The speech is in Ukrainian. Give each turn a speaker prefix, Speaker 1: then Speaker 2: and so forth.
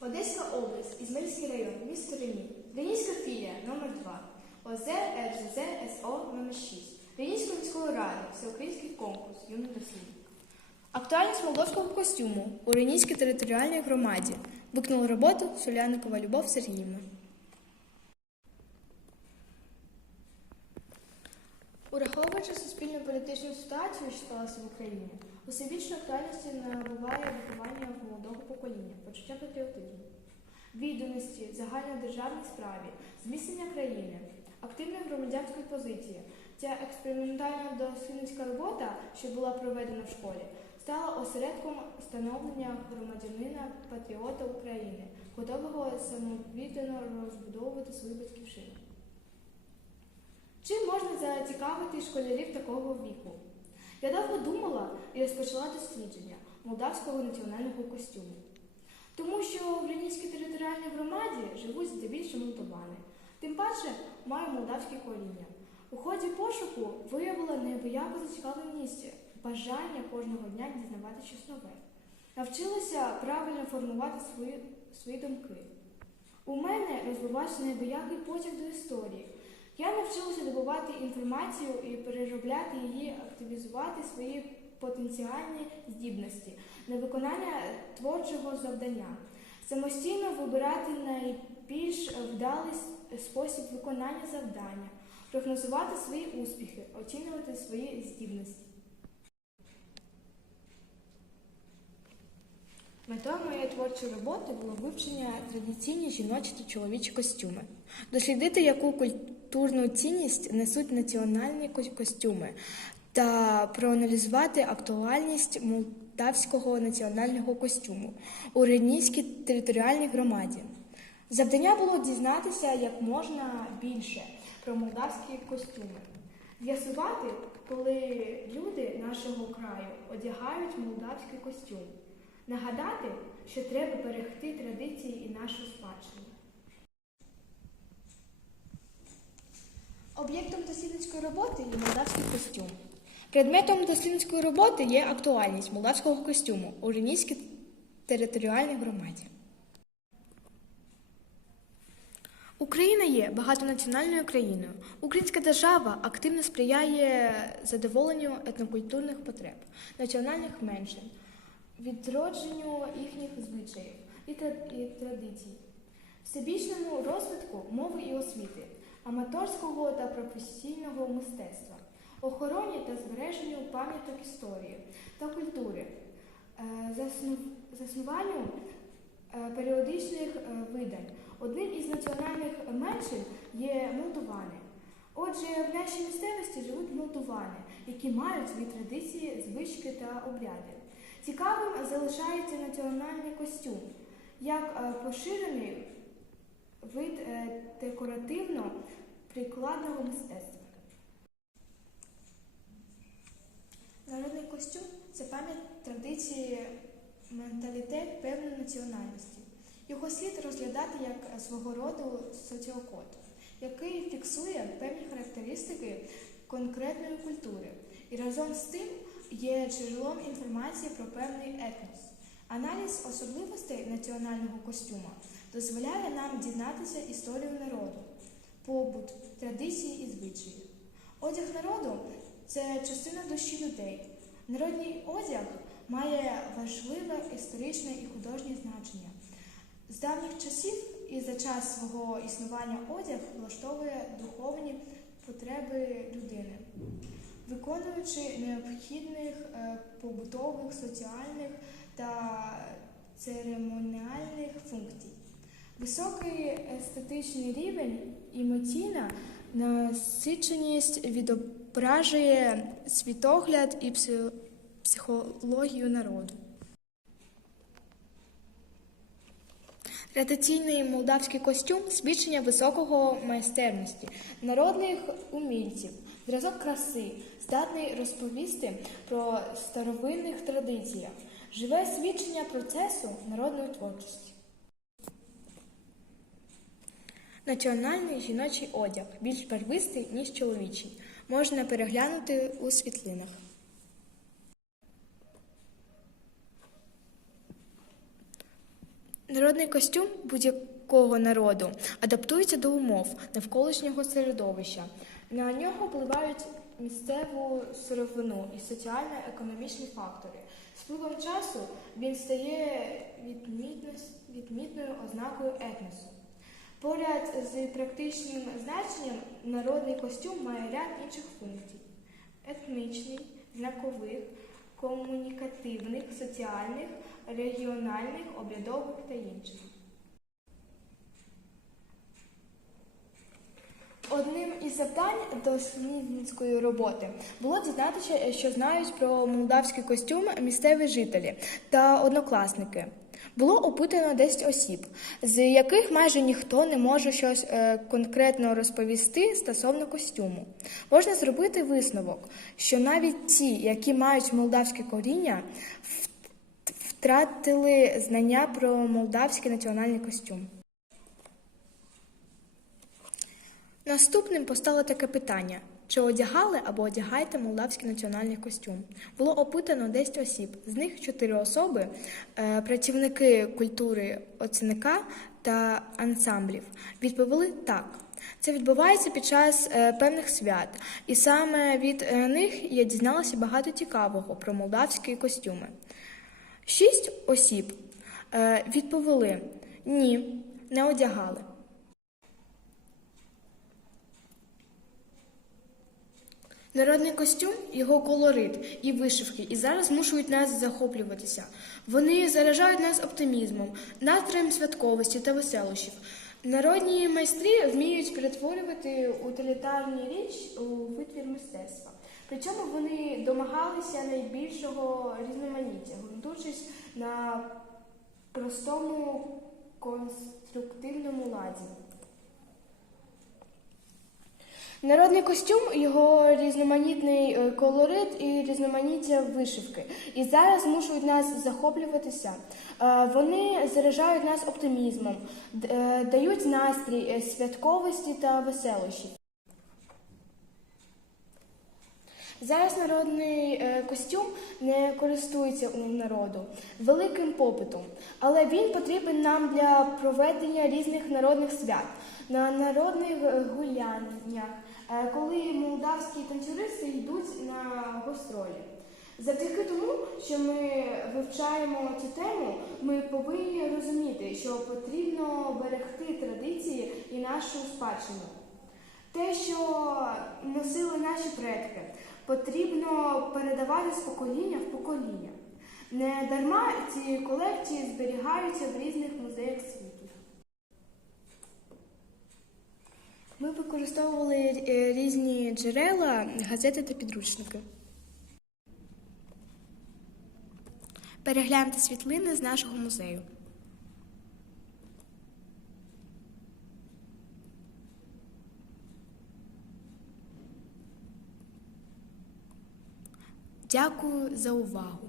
Speaker 1: Одеська область, Ізмельський район, місто Рені. Ренійська філія номер 2 ОЗ РЗЗ СО номер 6 Ренійської міської ради, всеукраїнський конкурс, юний дослідник. Актуальність молдовського костюму у Ренійській територіальній громаді. Виконала роботу Соляникова Любов Сергіївна. Ураховуючи суспільну політичну ситуацію, що склалася в Україні, усебічно актуальності набуває виховання молодого покоління, почуття патріотизму, відданості загальнодержавній справі, зміцнення країни, активної громадянської позиції. Ця експериментальна дослідницька робота, що була проведена в школі, стала осередком становлення громадянина патріота України, готового самовіддано розбудовувати свою батьківщину. Чим можна зацікавити школярів такого віку? Я довго думала і розпочала дослідження молдавського національного костюму. Тому що в Ренійській територіальній громаді живуть здебільшого молдовани. Тим паче маю молдавське коріння. У ході пошуку виявила неабияку зацікавленість, бажання кожного дня дізнавати щось нове. Навчилася правильно формувати свої, свої думки. У мене розвивався неабиякий потяг до історії. Я навчилася добувати інформацію і переробляти її, активізувати свої потенціальні здібності на виконання творчого завдання, самостійно вибирати найбільш вдалий спосіб виконання завдання, прогнозувати свої успіхи, оцінювати свої здібності. Метою моєї творчої роботи було вивчення традиційні жіночі та чоловічі костюми, дослідити, яку культурну цінність несуть національні костюми, та проаналізувати актуальність молдавського національного костюму у Ренійській територіальній громаді. Завдання було дізнатися як можна більше про молдавські костюми, з'ясувати, коли люди нашого краю одягають молдавський костюм. Нагадати, що треба берегти традиції і нашу спадщину. Об'єктом дослідницької роботи є молдавський костюм. Предметом дослідницької роботи є актуальність молдавського костюму у Ренійській територіальній громаді. Україна є багатонаціональною країною. Українська держава активно сприяє задоволенню етнокультурних потреб національних меншин, відродженню їхніх звичаїв і традицій, всебічному розвитку мови і освіти, аматорського та професійного мистецтва, охороні та збереженню пам'яток історії та культури, е, заснуванню е, періодичних е, видань. Одним із національних меншин є молдовани. Отже, в нашій місцевості живуть молдовани, які мають свої традиції, звички та обряди. Цікавим залишається національний костюм, як поширений вид е, декоративно-прикладного мистецтва. Народний костюм це пам'ять традиції, менталітет певної національності. Його слід розглядати як свого роду соціокод, який фіксує певні характеристики конкретної культури і разом з тим є джерелом інформації про певний етнос. Аналіз особливостей національного костюма дозволяє нам дізнатися історію народу, побут, традиції і звичаї. Одяг народу це частина душі людей. Народний одяг має важливе історичне і художнє значення. З давніх часів і за час свого існування одяг влаштовує духовні потреби людини, виконуючи необхідних е, побутових, соціальних та церемоніальних. Високий естетичний рівень, емоційна насиченість відображує світогляд і психологію народу. Традиційний молдавський костюм свідчення високого майстерності, народних умільців, зразок краси, здатний розповісти про старовинних традиціях, живе свідчення процесу народної творчості. Національний жіночий одяг більш барвистий, ніж чоловічий. Можна переглянути у світлинах. Народний костюм будь-якого народу адаптується до умов навколишнього середовища. На нього впливають місцеву сировину і соціально-економічні фактори. З плином часу він стає відмітною ознакою етносу. Поряд з практичним значенням народний костюм має ряд інших функцій: етнічний, знакових, комунікативних, соціальних, регіональних, обрядових та інших. Одним із завдань дослідницької роботи було дізнатися, що знають про молдавський костюм місцеві жителі та однокласники. Було опитано 10 осіб, з яких майже ніхто не може щось е, конкретно розповісти стосовно костюму. Можна зробити висновок, що навіть ті, які мають молдавське коріння, втратили знання про молдавський національний костюм. Наступним постало таке питання: чи одягали або одягаєте молдавський національний костюм? Було опитано 10 осіб, з них 4 особи, е, працівники культури оцінника та ансамблів, відповіли так. Це відбувається під час е, певних свят, і саме від е, них я дізналася багато цікавого про молдавські костюми. Шість осіб відповіли ні, не одягали. Народний костюм, його колорит і вишивки і зараз змушують нас захоплюватися. Вони заражають нас оптимізмом, настроєм святковості та веселощів. Народні майстри вміють перетворювати утилітарні річ у витвір мистецтва. Причому вони домагалися найбільшого різноманіття, ґрунтуючись на простому конструктивному ладі. Народний костюм, його різноманітний е, колорит і різноманіття вишивки. І зараз змушують нас захоплюватися. Е, Вони заряджають нас оптимізмом, е, дають настрій святковості та веселощі. Зараз народний е, костюм не користується у народу великим попитом, але він потрібен нам для проведення різних народних свят, на народних е, гуляннях, е, коли молдавські танцюристи йдуть на гастролі. Завдяки тому, що ми вивчаємо цю тему, ми повинні розуміти, що потрібно берегти традиції і нашу спадщину. Те, що носили наші предки, потрібно передавати з покоління в покоління. Не дарма ці колекції зберігаються в різних музеях світу. Ми використовували е, різні джерела, газети та підручники. Перегляньте світлини з нашого музею. Дякую за увагу!